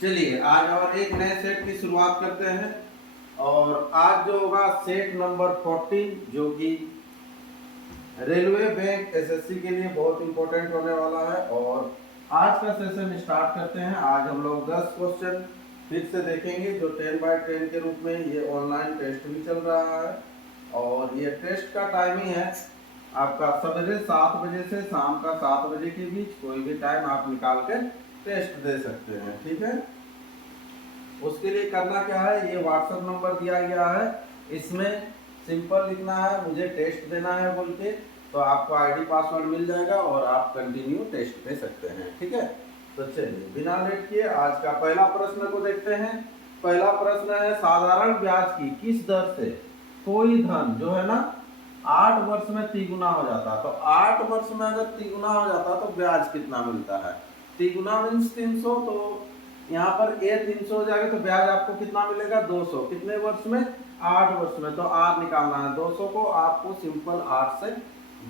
चलिए आज और एक नए सेट की शुरुआत करते हैं। और आज जो होगा सेट नंबर 14 जो कि रेलवे बैंक एसएससी के लिए बहुत इंपॉर्टेंट होने वाला है। और आज का सेशन स्टार्ट करते हैं। आज हम लोग 10 क्वेश्चन फिर से देखेंगे जो 10 बाय 10 के रूप में ये ऑनलाइन टेस्ट भी चल रहा है। और ये टेस्ट का टाइमिंग है आपका सवेरे 7 बजे से शाम का 7 बजे के बीच। कोई भी टाइम आप निकाल के टेस्ट दे सकते हैं, ठीक है। उसके लिए करना क्या है, ये व्हाट्सएप नंबर दिया गया है, इसमें सिंपल लिखना है मुझे टेस्ट देना है बोल के, तो आपको आईडी पासवर्ड मिल जाएगा और आप कंटिन्यू टेस्ट दे सकते हैं, ठीक है। तो चलिए बिना लेट किए आज का पहला प्रश्न को देखते हैं। पहला प्रश्न है साधारण ब्याज की किस दर से कोई धन जो है ना 8 वर्ष में तिगुना हो जाता है। तो 8 वर्ष में अगर तिगुना हो जाता है तो ब्याज कितना मिलता है। तिगुना मीन्स 300, तो यहाँ पर ए 300 हो जाएगा तो ब्याज आपको कितना मिलेगा 200। कितने वर्ष में 8 वर्ष में। तो आर निकालना है, 200 को आपको सिंपल 8 से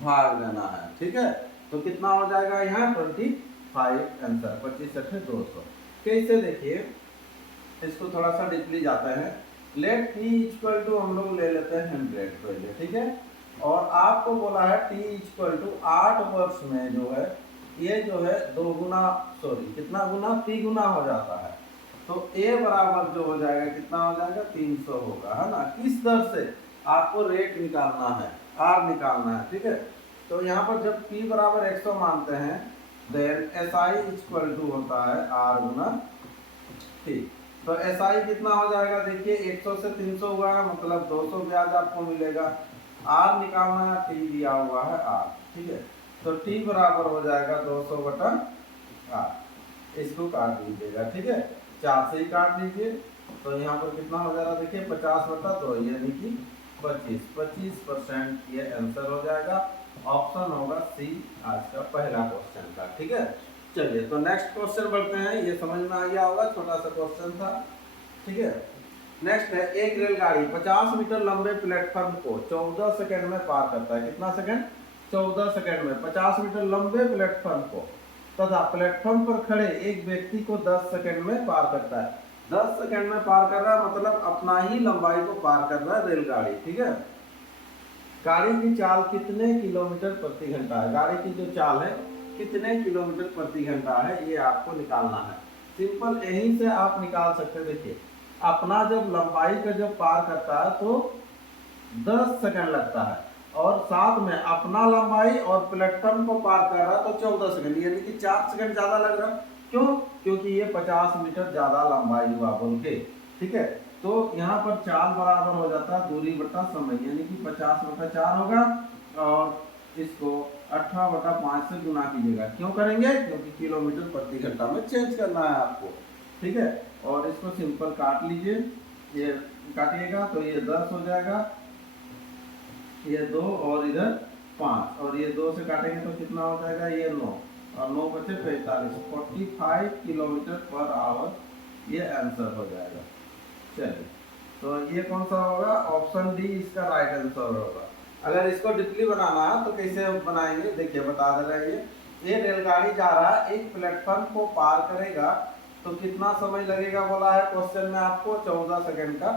भाग देना है, ठीक है। तो कितना हो जाएगा यहाँ 25 आंसर। 25 से 200 कैसे देखिए, इसको थोड़ा सा डीपली जाते हैं। लेट टी इक्वल टू हम लोग ले लेते हैं 100 पहले, ठीक है। और आपको बोला है टी इक्वल टू 8 वर्ष में जो है ये जो है 2 गुना कितना गुना 3 गुना हो जाता है। तो ए बराबर जो हो जाएगा कितना हो जाएगा 300 होगा, है ना। किस दर से आपको रेट निकालना है, आर निकालना है, ठीक है। तो यहाँ पर जब पी बराबर 100 मानते हैं then S I equal to होता है आर गुना टी। तो एस आई कितना हो जाएगा देखिए 100 से 300 हुआ है मतलब 200 ब्याज आपको मिलेगा। आर निकालना है, टी दिया हुआ है आर, ठीक है। तो टी बराबर हो जाएगा 200 बटा आर। इसको काट लीजिएगा, ठीक है, 4 से ही काट लीजिए। तो यहाँ पर कितना हो जा रहा है देखिए 50 बटा 2 यानी कि 25% ये आंसर हो जाएगा। ऑप्शन होगा सी आज का पहला क्वेश्चन का, ठीक है। चलिए तो नेक्स्ट क्वेश्चन बढ़ते हैं। ये समझ में आ गया होगा, छोटा सा क्वेश्चन था, ठीक है। नेक्स्ट है एक रेलगाड़ी 50 मीटर लंबे प्लेटफॉर्म को 14 सेकंड में पार करता है। कितना सेकंड 14 सेकंड में 50 मीटर लंबे प्लेटफॉर्म को तथा प्लेटफॉर्म पर खड़े एक व्यक्ति को 10 सेकंड में पार करता है। 10 सेकंड में पार कर रहा है मतलब अपना ही लंबाई को पार कर रहा है रेलगाड़ी, ठीक है। गाड़ी की चाल कितने किलोमीटर प्रति घंटा है, गाड़ी की जो चाल है कितने किलोमीटर प्रति घंटा है ये आपको निकालना है। सिंपल यहीं से आप निकाल सकते हैं। देखिए अपना जब लंबाई का जब पार करता है तो 10 सेकंड लगता है और साथ में अपना लंबाई और प्लेटफॉर्म को पार कर रहा है तो 14 सेकंड यानी कि 4 सेकंड ज्यादा लग रहा है। क्यों, क्योंकि ये 50 मीटर ज्यादा लंबाई हुआ बोल के, ठीक है। तो यहाँ पर चाल बराबर हो जाता है दूरी बटा समय यानी कि 50 बटा 4 होगा और इसको 18 बटा 5 से गुना कीजिएगा। क्यों करेंगे, क्योंकि किलोमीटर प्रति घंटा में चेंज करना है आपको, ठीक है। और इसको सिंपल काट लीजिए, ये काटिएगा तो ये 10 हो जाएगा, ये 2 और इधर 5 और ये 2 से काटेंगे तो कितना हो जाएगा ये 9 और 9 बचे 45 किलोमीटर पर आवर ये आंसर हो जाएगा। चलिए तो ये कौन सा होगा, ऑप्शन डी इसका राइट आंसर होगा। अगर इसको डिटेली बनाना है तो कैसे बनाएंगे देखिए बता दे रहे हैं। ये रेलगाड़ी जा रहा है, एक प्लेटफॉर्म को पार करेगा तो कितना समय लगेगा बोला है क्वेश्चन में आपको 14 सेकंड का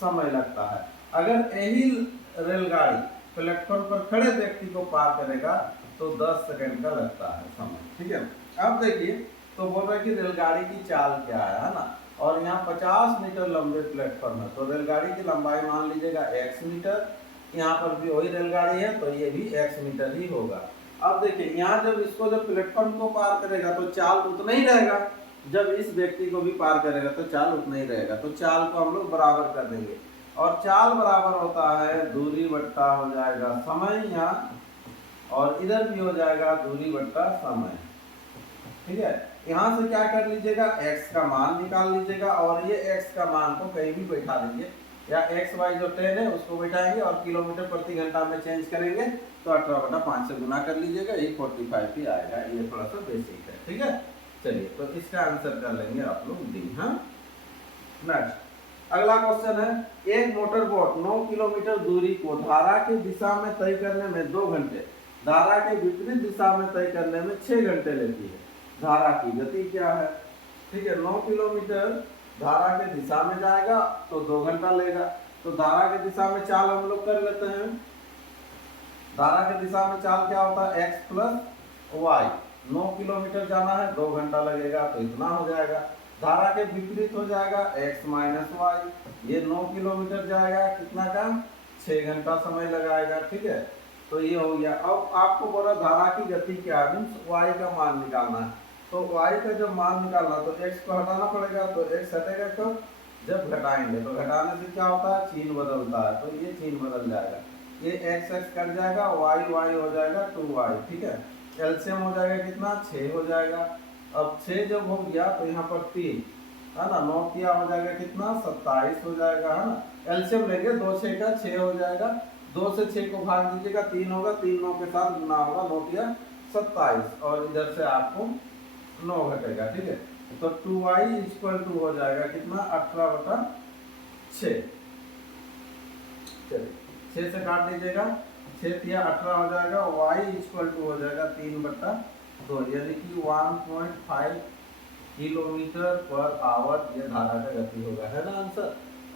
समय लगता है। अगर यही रेलगाड़ी प्लेटफॉर्म पर खड़े व्यक्ति को पार करेगा तो 10 सेकंड का लगता है समय, ठीक है। अब देखिए तो बोल रहे कि रेलगाड़ी की चाल क्या है ना। और यहाँ 50 मीटर लंबे प्लेटफॉर्म है तो रेलगाड़ी की लंबाई मान लीजिएगा x मीटर। यहाँ पर भी वही रेलगाड़ी है तो ये भी x मीटर ही होगा। अब देखिए यहाँ जब इसको जब प्लेटफॉर्म को पार करेगा तो चाल उतना ही रहेगा, जब इस व्यक्ति को भी पार करेगा तो चाल उतना ही रहेगा। तो चाल को हम लोग बराबर कर देंगे और चाल बराबर होता है दूरी बट्टा हो जाएगा समय यहाँ और इधर भी हो जाएगा दूरी बट्टा समय, ठीक है। यहाँ से क्या कर लीजिएगा x का मान निकाल लीजिएगा और ये x का मान को कहीं भी बैठा देंगे या x y जो 10 है उसको बैठाएंगे और किलोमीटर प्रति घंटा में चेंज करेंगे तो 18 बटा 5 से गुना कर लीजिएगा, ये 45 ही आएगा। ये थोड़ा सा बेसिक है, ठीक है। चलिए तो इसका आंसर कर लेंगे आप लोग डी। हाँ नेक्स्ट अगला क्वेश्चन है एक मोटर बोट 9 किलोमीटर दूरी को धारा की दिशा में तय करने में 2 घंटे, धारा के विपरीत दिशा में तय करने में 6 घंटे लेती है। धारा की गति क्या है, ठीक है। 9 किलोमीटर धारा के दिशा में जाएगा तो 2 घंटा लेगा। तो धारा के दिशा में चाल हम लोग कर लेते हैं। धारा के दिशा में चाल क्या होता है, x प्लस वाई। 9 किलोमीटर जाना है, 2 घंटा लगेगा, तो इतना हो जाएगा। धारा के विपरीत हो जाएगा x माइनस वाई। ये 9 किलोमीटर जाएगा, कितना का 6 घंटा समय लगाएगा, ठीक है। तो ये हो गया। अब आपको बोला धारा की गति क्या है, मीन्स y का मान निकालना है। तो y का जब मान निकालना तो x को हटाना पड़ेगा, तो x हटेगा कब, जब घटाएंगे। तो घटाने से क्या होता है, चिन्ह बदलता है, तो ये चिन्ह बदल जाएगा। ये x x कट जाएगा, y y हो जाएगा 2y, ठीक है। एलसीएम हो जाएगा कितना, 6 हो जाएगा। अब 6 जब हो गया तो यहाँ पर 3 है ना, 9 किया हो जाएगा कितना, 27 हो जाएगा, है ना। एलसीएम लेंगे, 2 6 का 6 हो जाएगा। 2 से 6 को भाग दीजिएगा, 3 होगा, 3 9 के साथ गुना होगा, 9 किया 27, और इधर से आपको 9 घटेगा, ठीक है। तो 2y इक्वल टू हो जाएगा कितना, 18/6। चलिए 6 से काट दीजिएगा, 6 या 18 हो जाएगा। y इक्वल टू हो जाएगा 3/2, यानी कि 1.5 किलोमीटर पर आवर ये धारा का गति होगा, है ना आंसर।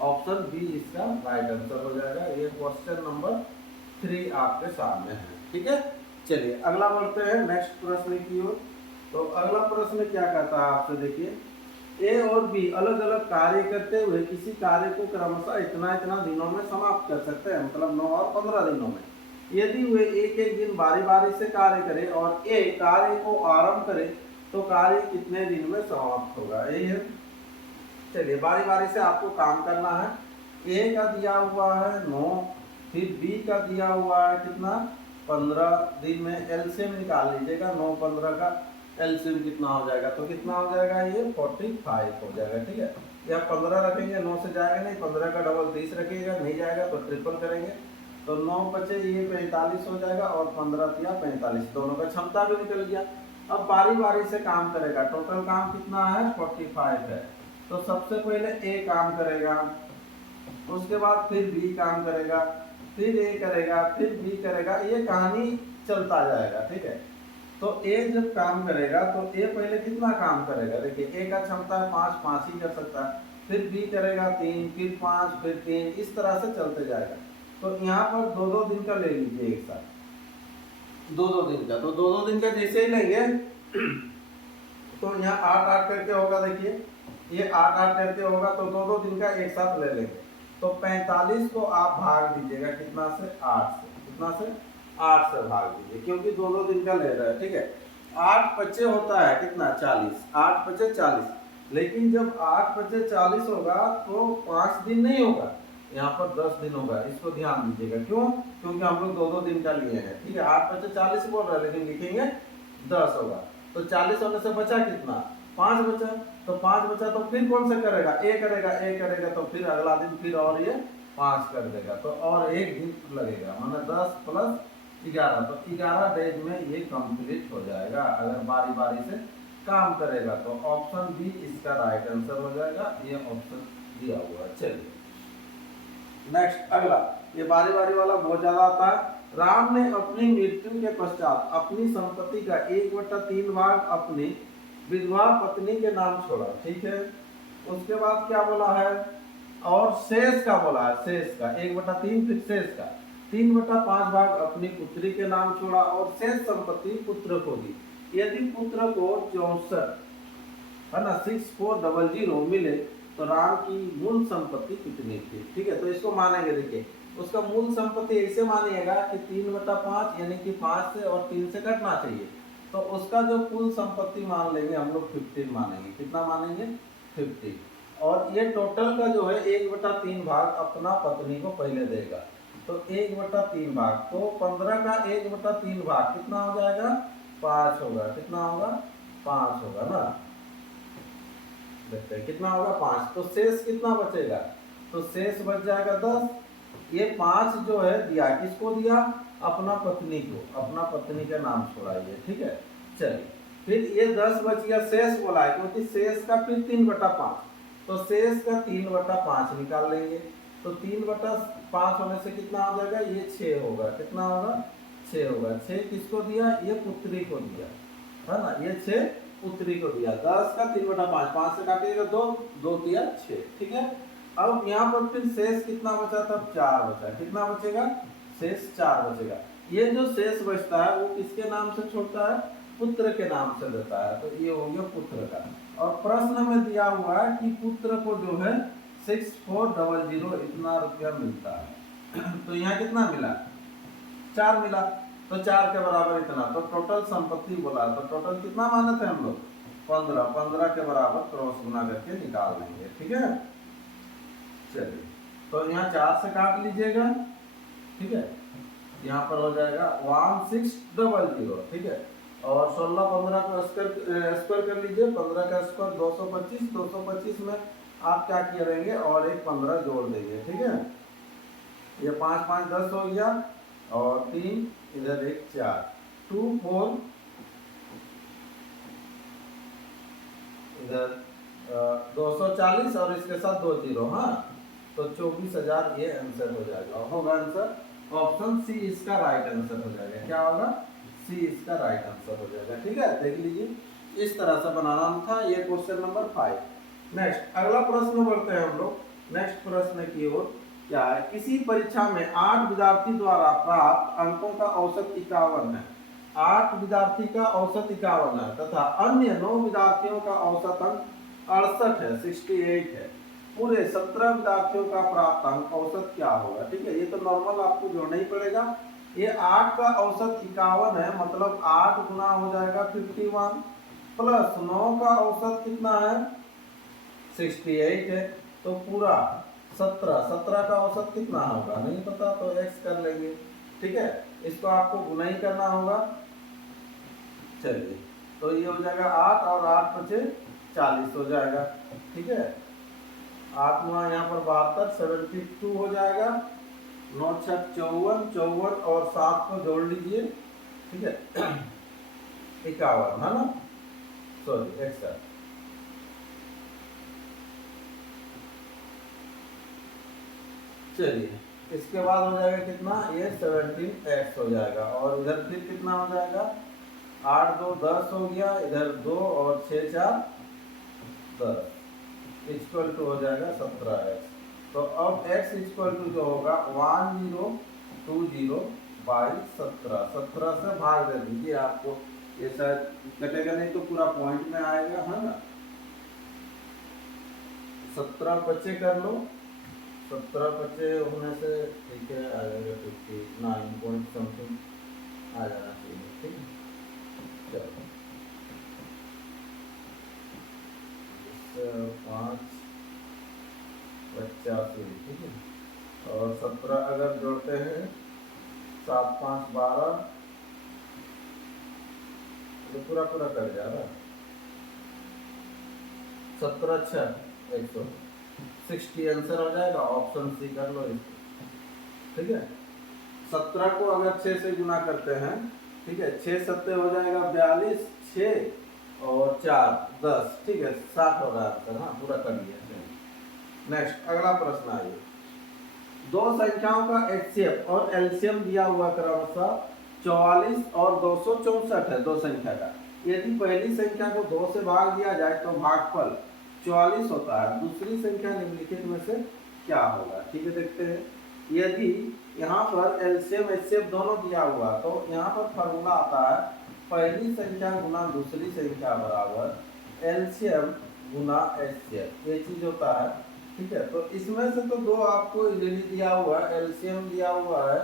ऑप्शन बी इसका राइट आंसर हो जाएगा। ये क्वेश्चन नंबर 3 आपके सामने है, ठीक है। चलिए अगला बढ़ते हैं नेक्स्ट प्रश्न की ओर। तो अगला प्रश्न क्या कहता है आपसे, देखिए ए और बी अलग अलग कार्य करते हुए किसी कार्य को क्रमशः इतना इतना दिनों में समाप्त कर सकते हैं, मतलब 9 और 15 दिनों में। यदि वे एक एक दिन बारी बारी से कार्य करें और ए कार्य को आरंभ करे तो कार्य कितने दिन में समाप्त होगा, यही है। चलिए बारी बारी से आपको काम करना है। ए का दिया हुआ है 9, फिर बी का दिया हुआ है कितना, 15 दिन में। एलसीएम निकाल लीजिएगा, 9 15 का एलसीएम कितना हो जाएगा, तो कितना हो जाएगा, ये 45 हो जाएगा, ठीक है। या 15 रखेंगे, 9 से जाएगा नहीं, 15 का डबल 30 रखिएगा, नहीं जाएगा तो ट्रिपल करेंगे, तो 9 बचे ये 45 हो जाएगा, और 15 या 45, दोनों का क्षमता भी निकल गया। अब बारी बारी से काम करेगा, टोटल काम कितना है, 45 है। तो सबसे पहले ए काम करेगा, उसके बाद फिर बी काम करेगा, फिर ए करेगा, फिर बी करेगा, ये कहानी चलता जाएगा, ठीक है। तो ए जब काम करेगा तो ए पहले कितना काम करेगा, देखिए ए का क्षमता है 5, 5 ही कर सकता है, फिर बी करेगा 3, फिर 5, फिर 3, इस तरह से चलते जाएगा। तो यहाँ पर 2-2 दिन का ले लीजिए एक साथ, 2-2 दिन का। तो 2-2 दिन का जैसे ही लेंगे तो यहाँ 8-8 करके होगा, देखिए ये 8-8 करके होगा, तो 2-2 दिन का एक साथ ले लेंगे। तो 45 को आप भाग दीजिएगा कितना से, 8 से, कितना से 8 से भाग दीजिए, क्योंकि 2-2 दिन का ले रहा है, ठीक है। 8 पच्चे होता है कितना, 40, 8 पच्चे 40। लेकिन जब 8 पच्चे 40 होगा तो 5 दिन नहीं होगा, यहाँ पर 10 दिन होगा, इसको ध्यान दीजिएगा। क्यों, क्योंकि हम लोग 2-2 दिन का लिए हैं, ठीक है। 8 पच्चे 40 बोल रहे हैं, लेकिन लिखेंगे 10 होगा। तो 40 होने से बचा कितना, 5 बचा। तो 5 बचा तो फिर कौन सा करेगा, ए करेगा, ए करेगा, तो फिर अगला दिन फिर और ये 5 कर देगा, तो और 1 दिन लगेगा, मतलब 10 + 11, तो 11 डेज में ये कंप्लीट हो जाएगा अगर बारी बारी से काम करेगा। तो ऑप्शन बी इसका राइट आंसर हो जाएगा, ये ऑप्शन दिया हुआ है। चलिए नेक्स्ट अगला, ये बारी बारी वाला बहुत ज्यादा आता है। राम ने अपनी मृत्यु के पश्चात अपनी संपत्ति का 1/3 भाग अपनी विधवा पत्नी के नाम छोड़ा, ठीक है। उसके बाद क्या बोला है, और शेष का बोला है, शेष का 1/3, फिर शेष का 3/5 भाग अपनी पुत्री के नाम छोड़ा, और शेष संपत्ति पुत्र को दी। यदि पुत्र को 64 है ना 6400 मिले तो राम की मूल संपत्ति कितनी थी, ठीक है। तो इसको मानेंगे, देखिए उसका मूल संपत्ति ऐसे मानिएगा कि 3/5, यानी कि 5 से और 3 से कटना चाहिए, तो उसका जो कुल संपत्ति मान लेंगे हम लोग 15 मानेंगे। कितना मानेंगे, 15। और ये टोटल का जो है 1/3 भाग अपना पत्नी को पहले देगा, तो 1/3 भाग, तो 15 का 1/3 भाग कितना हो जाएगा, 5 होगा, कितना होगा, 5 होगा ना। देखते हैं कितना होगा, 5। तो शेष कितना बचेगा, तो शेष बच जाएगा 10। ये 5 जो है दिया, किसको दिया, अपना पत्नी को, अपना पत्नी का नाम छोड़ाइए, ठीक है। चलिए फिर ये 10 बच गया, शेष बोला है, क्योंकि शेष का फिर 3/5, तो शेष का 3/5 निकाल लेंगे। तो 3/5 होने से कितना हो जाएगा, ये 6 होगा, कितना होगा, 6 होगा। 6 किसको दिया, ये पुत्री को दिया, है ना, ये 6 उत्तरी को दिया 10 का 3/5, 5 से काटिएगा 2, 2 तिया 6, ठीक है। अब यहाँ पर फिर शेष कितना बचा था, 4 बचा। कितना बचेगा, शेष 4 बचेगा। ये जो शेष बचता है वो किसके नाम से छोड़ता है, पुत्र के नाम से देता है, तो ये हो गया पुत्र का। और प्रश्न में दिया हुआ है कि पुत्र को जो है 6400 इतना रुपया मिलता है। तो यहाँ कितना मिला, 4 मिला, तो 4 के बराबर इतना, तो टोटल संपत्ति बोला, तो टोटल कितना माने थे हम लोग, 15, 15 के बराबर क्रॉस गुना करके निकाल लेंगे, ठीक है। चलिए, तो यहाँ 4 से काट लीजिएगा, ठीक है। यहाँ पर हो जाएगा 1600, ठीक है। और 16 15 को स्क्वायर कर लीजिए, 15 का स्क्वायर 225, 225 में आप क्या करेंगे और एक 15 जोड़ देंगे, ठीक है। ये 5 5 10 हो गया, और 3 इधर एक 4, 2 4 इधर 240 और इसके साथ 2 0, हाँ, तो 24,000 ये आंसर हो जाएगा। होगा आंसर ऑप्शन सी इसका राइट आंसर हो जाएगा। क्या होगा, सी इसका राइट आंसर हो जाएगा, ठीक है। देख लीजिए इस तरह से बनाना था। ये क्वेश्चन नंबर 5। नेक्स्ट अगला प्रश्न बढ़ते हैं हम लोग नेक्स्ट प्रश्न की ओर। क्या है, किसी परीक्षा में 8 विद्यार्थी द्वारा प्राप्त अंकों का औसत 51 है। 8 विद्यार्थी का औसत 51 है तथा अन्य 9 विद्यार्थियों का औसत अंक 68 है, 68 है। पूरे 17 विद्यार्थियों का प्राप्त अंक औसत क्या होगा, ठीक है। ये तो नॉर्मल आपको जोड़ना ही पड़ेगा। ये 8 का औसत 51 है, मतलब 8 गुना हो जाएगा 51, प्लस 9 का औसत कितना है, 68 है, तो पूरा 17 का औसत कितना होगा नहीं पता, तो x कर लेंगे, ठीक है। इसको आपको गुना ही करना होगा। चलिए, तो ये हो जाएगा 8 और 8 बचे 40 हो जाएगा, ठीक है। 8 9 यहाँ पर 72, 72 हो जाएगा। 9 6 54, 54 और 7 को जोड़ लीजिए, ठीक है। 51 है ना, सॉरी 61। चलिए, इसके बाद हो जाएगा कितना, ये 17x हो जाएगा, और इधर फिर कितना हो जाएगा, 8 2 10 हो गया, इधर 2 और 6 4 10 इक्वल टू हो जाएगा 17x। तो अब x इक्वल टू जो होगा 1020 बाई 17, 17 से भाग दे दीजिए, आपको ये शायद कटेगा नहीं तो पूरा पॉइंट में आएगा, है ना। 17 बच्चे कर लो, 17 बच्चे होने से ठीक है, आ जाएगा 59 पॉइंट समथिंग आ जाना चाहिए, ठीक है। चलो 5 85, ठीक है। और 17 अगर जोड़ते हैं 7 5 12, तो पूरा पूरा कर जा रहा है। 17 6 160 आंसर हो जाएगा, ऑप्शन सी कर लो इसको, ठीक है। 17 को अगर 6 से गुना करते हैं, ठीक है, 6 7 हो जाएगा 42, 6 और 4 10, ठीक है, 7 होगा आंसर, हाँ पूरा कर लिया। नेक्स्ट अगला प्रश्न आइए। दो संख्याओं का एचसीएफ और एलसीएम दिया हुआ क्रमशः 44 और 264 है, दो संख्या का। यदि पहली संख्या को 2 से भाग दिया जाए तो भागफल 44 होता है। दूसरी संख्या निम्नलिखित में से क्या होगा, ठीक है। देखते हैं, यदि यहाँ पर एलसीएम एचसीएफ दोनों दिया हुआ तो यहाँ पर फॉर्मूला आता है पहली संख्या गुना दूसरी संख्या बराबर एलसीएम गुना एचसीएफ, ये चीज होता है, ठीक है। तो इसमें से तो दो आपको इजीली दिया हुआ है, एलसीएम दिया हुआ है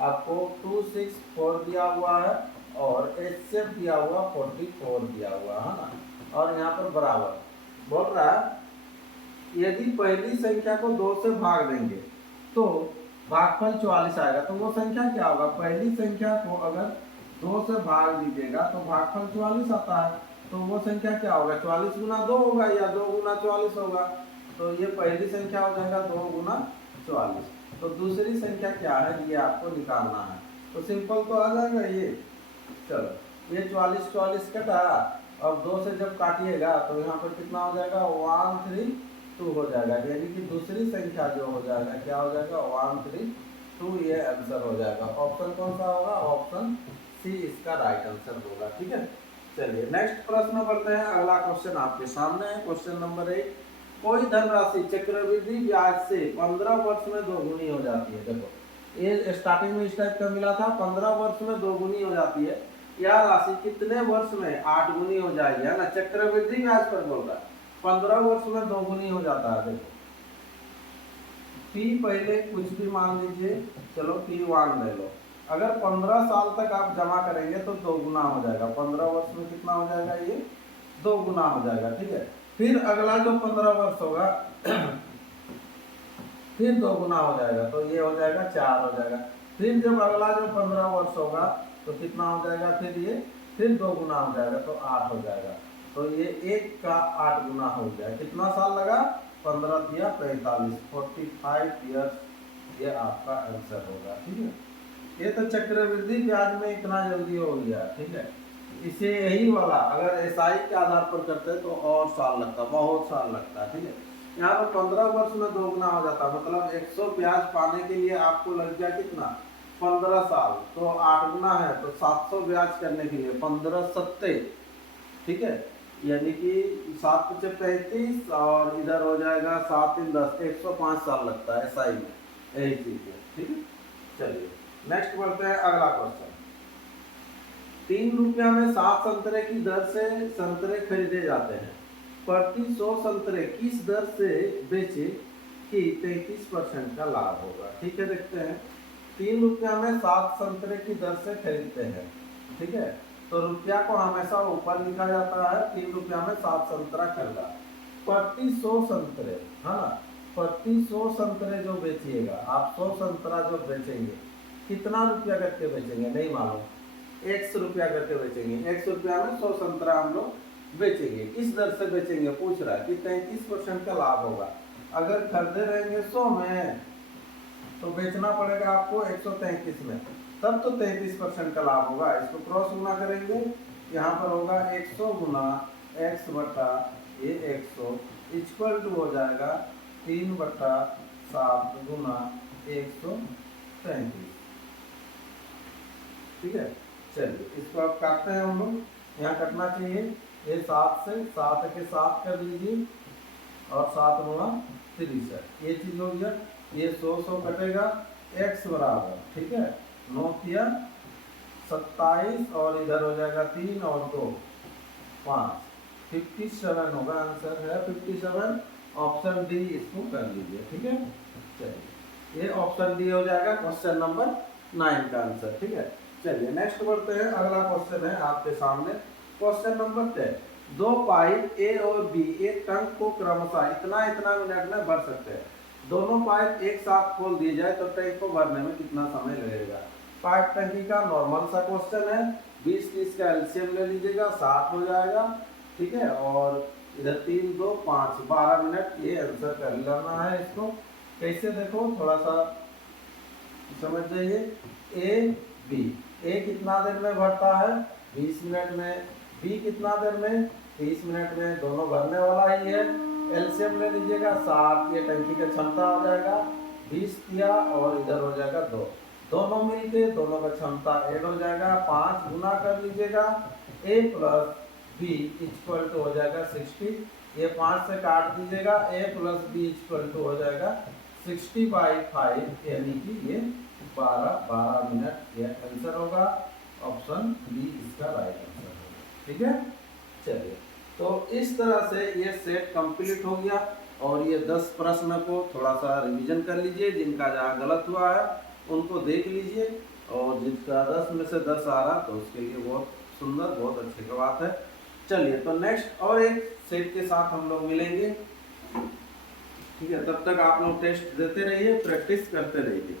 आपको 264 दिया हुआ है, और एचसीएफ दिया हुआ 44 दिया हुआ है ना। और यहाँ पर बराबर बोल रहा है यदि पहली संख्या को 2 से भाग देंगे तो भागफल 44 आएगा। तो वो संख्या क्या होगा, पहली संख्या को अगर 2 से भाग दीजिएगा तो भागफल 44 आता है। तो वो संख्या क्या होगा, 44 गुना 2 होगा या 2 गुना 44 होगा। तो ये पहली संख्या हो जाएगा 2 गुना 44। तो दूसरी संख्या क्या है ये आपको निकालना है, तो सिंपल तो आ जाएगा ये। चलो ये 44 44 कटा, अब 2 से जब काटिएगा तो यहाँ पर कितना हो जाएगा 132 हो जाएगा, यानी कि दूसरी संख्या जो हो जाएगा क्या हो जाएगा 132, ये आंसर हो जाएगा। ऑप्शन कौन सा होगा, ऑप्शन सी इसका राइट आंसर होगा, ठीक है। चलिए नेक्स्ट प्रश्न बढ़ते हैं। अगला क्वेश्चन आपके सामने है, क्वेश्चन नंबर 1। कोई धनराशि चक्रवृद्धि ब्याज से 15 वर्ष में दोगुनी हो जाती है। देखो ये स्टार्टिंग में इस टाइप का मिला था, 15 वर्ष में दोगुनी हो जाती है। यह राशि कितने वर्ष में 8 गुनी हो जाएगी, है ना। चक्रवृद्धि ब्याज पर बोल रहा है, 15 वर्ष में दोगुनी हो जाता है। देखो P पहले कुछ भी मान लीजिए, चलो P1 ले लो। अगर 15 साल तक आप जमा करेंगे तो 2 गुना हो जाएगा। 15 वर्ष में कितना हो जाएगा, ये 2 गुना हो जाएगा, ठीक है। फिर अगला जो 15 वर्ष होगा फिर 2 गुना हो जाएगा, तो ये हो जाएगा 4 हो जाएगा। फिर जब अगला जो 15 वर्ष होगा तो कितना हो जाएगा, फिर ये फिर 2 गुना हो जाएगा, तो 8 हो जाएगा। तो ये 1 का 8 गुना हो जाएगा। कितना साल लगा, 15 या 45, 45 ईयर्स ये आपका आंसर होगा, ठीक है। ये तो चक्रवृद्धि ब्याज में इतना जल्दी हो गया, ठीक है। इसे यही वाला अगर एसआई के आधार पर करते तो और साल लगता, बहुत साल लगता, ठीक है। यहाँ पर 15 वर्ष में 2 गुना हो जाता, मतलब 100 ब्याज पाने के लिए आपको लग गया कितना, 15 साल। तो 8 गुना है तो 700 ब्याज करने के लिए 15 सत्ते, ठीक है। यानी कि 7 × 35 और इधर हो जाएगा 7 × 10, 105 साल लगता है एसआई में, यही चीज है, ठीक है। चलिए नेक्स्ट बढ़ते हैं। अगला क्वेश्चन, 3 रुपया में 7 संतरे की दर से संतरे खरीदे जाते हैं। प्रति 100 संतरे किस दर से बेचे कि 33% का लाभ होगा, ठीक है। देखते हैं, 3 रुपया में 7 संतरे की दर से खरीदते हैं, ठीक है। तो रुपया को हमेशा ऊपर लिखा जाता है। 3 रुपया में 7 संतरा खरीदा, प्रति 100 संतरे, है ना। प्रति 100 संतरे जो बेचिएगा आप, 100 संतरा जो बेचेंगे, कितना रुपया करके बेचेंगे नहीं मालूम, 100 रुपया करके बेचेंगे। 100 रुपया में 100 संतरा हम लोग बेचेंगे। किस दर से बेचेंगे पूछ रहा है कि 33% का लाभ होगा। अगर खरीदे रहेंगे 100 में तो बेचना पड़ेगा आपको 133 में, तब तो 33% का लाभ होगा। इसको क्रॉस गुना करेंगे, यहाँ पर होगा 100 गुना x बटा ये 100 इक्वल टू हो जाएगा 3/7 गुना 133, ठीक है। चलिए इसको आप काटते हैं हम लोग, यहाँ कटना चाहिए। ये 7 से 7 के 7 कर लीजिए और 7 गुना 63, ये चीज हो गया। ये 100 कटेगा, x बराबर, ठीक है, 9 या 27 और इधर हो जाएगा 3 और 2 5, 57 होगा। आंसर है 57, ऑप्शन डी इसको कर लीजिए, ठीक है। चलिए ये ऑप्शन डी हो जाएगा क्वेश्चन नंबर 9 का आंसर, ठीक है। चलिए नेक्स्ट बढ़ते हैं। अगला क्वेश्चन है आपके सामने, क्वेश्चन नंबर 10। 2 पाइप ए और बी एक टंक को क्रमशः इतना इतना मिनट में भर सकते हैं। दोनों पाइप एक साथ खोल दिए जाए तो टैंक को भरने में कितना समय लगेगा। पाइप टंकी का नॉर्मल सा क्वेश्चन है। 20-30 का एलसीएम ले लीजिएगा, 7 हो जाएगा, ठीक है। और इधर 3 2 5 12 मिनट ये आंसर कर लेना है। इसको कैसे देखो थोड़ा सा समझ जाइए। ए बी, ए कितना देर में भरता है, 20 मिनट में। बी कितना देर में, 30 मिनट में। दोनों भरने वाला ही है। एलसीएम ले लीजिएगा 7, ये टंकी का क्षमता हो जाएगा 20 दिया और इधर हो जाएगा 2, दोनों मिलके दोनों का क्षमता ऐड हो जाएगा। 5 गुना कर लीजिएगा, ए प्लस बी इक्वल टू हो जाएगा 60। ये 5 से काट दीजिएगा, ए प्लस बी इक्वल टू हो जाएगा 60/5, यानी कि ये 12 मिनट ये आंसर होगा। ऑप्शन बी इसका राइट आंसर होगा, ठीक है। चलिए तो इस तरह से ये सेट कंप्लीट हो गया और ये 10 प्रश्न को थोड़ा सा रिवीजन कर लीजिए। जिनका जहाँ गलत हुआ है उनको देख लीजिए और जिसका 10 में से 10 आ रहा तो उसके लिए बहुत सुंदर, बहुत अच्छी की बात है। चलिए तो नेक्स्ट और एक सेट के साथ हम लोग मिलेंगे, ठीक है। तब तक आप लोग टेस्ट देते रहिए, प्रैक्टिस करते रहिए।